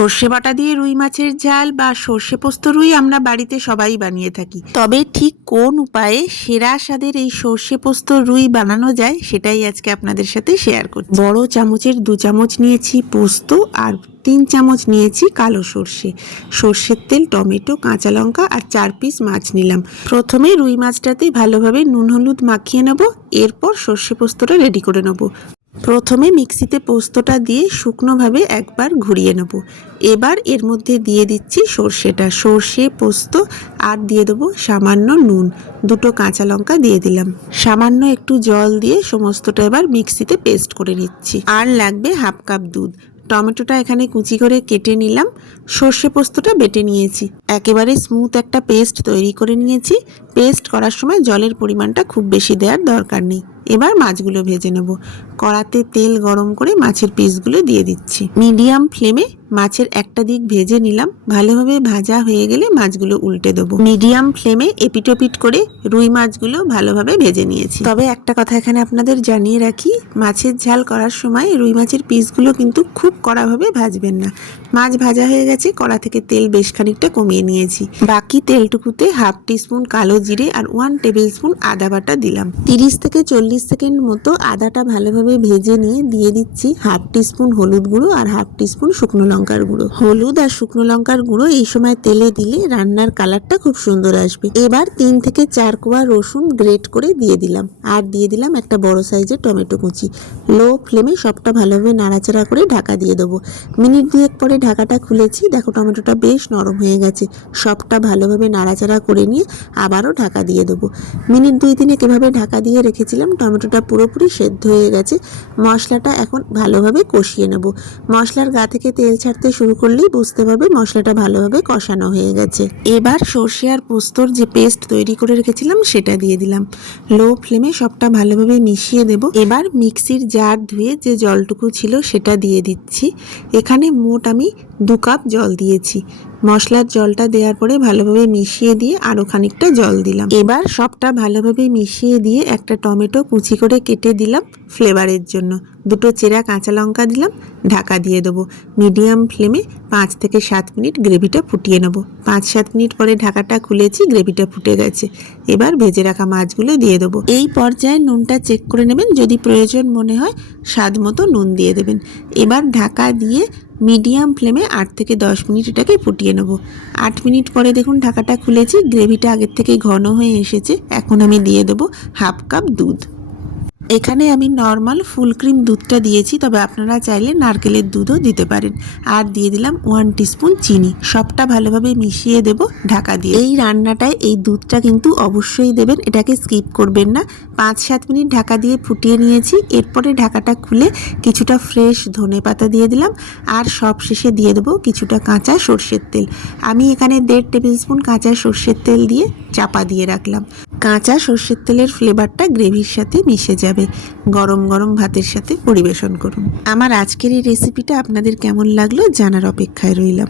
সর্ষে বাটা দিয়ে রুই মাছের ঝাল বা সর্ষে পোস্ত রুই আমরা বাড়িতে সবাই বানিয়ে থাকি, তবে ঠিক কোন উপায়ে সেরা স্বাদের এই সর্ষে পোস্ত রুই বানানো যায় সেটাই আজকে আপনাদের সাথে শেয়ার করছি। বড় চামচের 2 চামচ নিয়েছি পোস্ত আর 3 চামচ নিয়েছি কালো সর্ষে, সর্ষের তেল, টমেটো, কাঁচা লঙ্কা আর 4 পিস মাছ নিলাম। প্রথমে রুই মাছটাতে ভালোভাবে নুন হলুদ মাখিয়ে নেব, এরপর সর্ষে পোস্তটা রেডি করে নেব। প্রথমে মিক্সিতে পোস্তটা দিয়ে শুকনোভাবে একবার ঘুরিয়ে নেব। এবার এর মধ্যে দিয়ে দিচ্ছি সর্ষে পোস্ত আর দিয়ে দেবো সামান্য নুন, 2টো কাঁচা লঙ্কা দিয়ে দিলাম, সামান্য একটু জল দিয়ে সমস্তটা এবার মিক্সিতে পেস্ট করে নিচ্ছি। আর লাগবে হাফ কাপ দুধ। টমেটোটা এখানে কুচি করে কেটে নিলাম, সর্ষে পোস্তটা বেটে নিয়েছি, একেবারে স্মুথ একটা পেস্ট তৈরি করে নিয়েছি। পেস্ট করার সময় জলের পরিমাণটা খুব বেশি দেওয়ার দরকার নেই। এবার মাছগুলো ভেজে নেব। কড়াতে তেল গরম করে মাছের পিসগুলো দিয়ে দিচ্ছি। মিডিয়াম ফ্লেমে মাছের একটা দিক ভেজে নিলাম, ভালোভাবে ভাজা হয়ে গেলে মাছগুলো উল্টে দেবো। মিডিয়াম ফ্লেমে এপিটোপিট করে রুই মাছগুলো ভালোভাবে ভেজে নিয়েছি। তবে একটা কথা এখানে আপনাদের জানিয়ে রাখি, মাছের ঝাল করার সময় রুই মাছের পিসগুলো কিন্তু খুব কড়াভাবে ভাজবেন না। মাছ ভাজা হয়ে গেছে, কড়া থেকে তেল বেশ খানিকটা কমিয়ে নিয়েছি। বাকি তেলটুকুতে হাফ টিস্পুন কালো জিরে আর 1 টেবিল স্পুন আদা বাটা দিলাম। 30 থেকে 40 সেকেন্ড মতো আদাটা ভালোভাবে ভেজে নিয়ে দিয়ে দিচ্ছি হাফ টিস্পুন হলুদ গুঁড়ো আর হাফ টিস্পুন শুকনো লঙ্কার গুঁড়ো। হলুদ আর শুকনো লঙ্কার গুঁড়ো এই সময় তেলে দিলে রান্নার কালারটা খুব সুন্দর আসবে। এবার 3 থেকে 4 কোয়া রসুন গ্রেট করে দিয়ে দিলাম, আর দিয়ে দিলাম একটা বড় সাইজের টমেটো কুচি। লো ফ্লেমে সবটা ভালোভাবে নাড়াচাড়া করে ঢাকা দিয়ে দেবো। মিনিট 2 পরে ঢাকাটা খুলেছি, দেখো টমেটোটা বেশ নরম হয়ে গেছে। সবটা ভালোভাবে নাড়াচাড়া করে নিয়ে আবারও ঢাকা দিয়ে দেবো। মিনিট 2-3 এভাবে ঢাকা দিয়ে রেখেছিলাম। টমেটোটা পুরোপুরি সেদ্ধ হয়ে গেছে। মশলাটা এখন ভালোভাবে কষিয়ে নেব। মশলার গা থেকে তেল ছাড়তে শুরু করলেই বুঝতে পারবে মশলাটা ভালোভাবে কষানো হয়ে গেছে। এবার সর্ষে আর পোস্তর যে পেস্ট তৈরি করে রেখেছিলাম সেটা দিয়ে দিলাম। লো ফ্লেমে সবটা ভালোভাবে মিশিয়ে দেব। এবার মিক্সির জার ধুয়ে যে জলটুকু ছিল সেটা দিয়ে দিচ্ছি। এখানে মোট আমি 2 কাপ জল দিয়েছি। মশলার জলটা দেওয়ার পরে ভালোভাবে মিশিয়ে দিয়ে আরো খানিকটা জল দিলাম। এবার সবটা ভালোভাবে মিশিয়ে দিয়ে একটা টমেটো কুচি করে কেটে দিলাম ফ্লেভারের জন্য। 2টো চেরা কাঁচা লঙ্কা দিলাম, ঢাকা দিয়ে দেবো। মিডিয়াম ফ্লেমে 5 থেকে 7 মিনিট গ্রেভিটা ফুটিয়ে নেব। 5-7 মিনিট পরে ঢাকাটা খুলেছি, গ্রেভিটা ফুটে গেছে। এবার ভেজে রাখা মাছগুলো দিয়ে দেবো। এই পর্যায়ে নুনটা চেক করে নেবেন, যদি প্রয়োজন মনে হয় স্বাদ মতো নুন দিয়ে দেবেন। এবার ঢাকা দিয়ে মিডিয়াম ফ্লেমে 8 থেকে 10 মিনিট এটাকে ফুটিয়ে নেব। 8 মিনিট পরে দেখুন ঢাকাটা খুলেছি, গ্রেভিটা আগের থেকে ঘন হয়ে এসেছে। এখন আমি দিয়ে দেবো হাফ কাপ দুধ। এখানে আমি নর্মাল ফুল ক্রিম দুধটা দিয়েছি, তবে আপনারা চাইলে নারকেলের দুধও দিতে পারেন। আর দিয়ে দিলাম 1 টিস্পুন চিনি। সবটা ভালোভাবে মিশিয়ে দেব ঢাকা দিয়ে। এই রান্নাটায় এই দুধটা কিন্তু অবশ্যই দেবেন, এটাকে স্কিপ করবেন না। 5-7 মিনিট ঢাকা দিয়ে ফুটিয়ে নিয়েছি। এরপরে ঢাকাটা খুলে কিছুটা ফ্রেশ ধনেপাতা দিয়ে দিলাম, আর সব শেষে দিয়ে দেবো কিছুটা কাঁচা সর্ষের তেল। আমি এখানে 1.5 টেবিল স্পুন কাঁচা সর্ষের তেল দিয়ে চাপা দিয়ে রাখলাম। কাঁচা সর্ষের তেলের ফ্লেভারটা গ্রেভির সাথে মিশে যাবে। গরম গরম ভাতের সাথে পরিবেশন করুন। আমার আজকের এই রেসিপিটা আপনাদের কেমন লাগলো জানার অপেক্ষায় রইলাম।